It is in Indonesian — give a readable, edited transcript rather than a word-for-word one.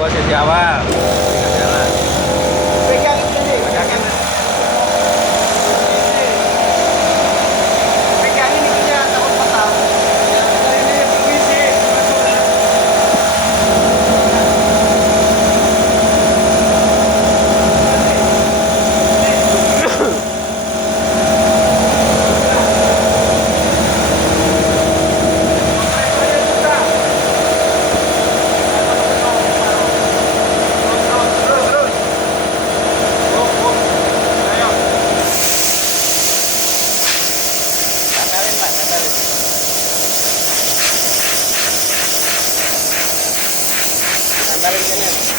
Posisi awal. Jalan. Pegang ini. Pegangin. Pegang ini punya takut patah. Ini permisi. Tempelin, Pak, tempelin. Tempelin sini.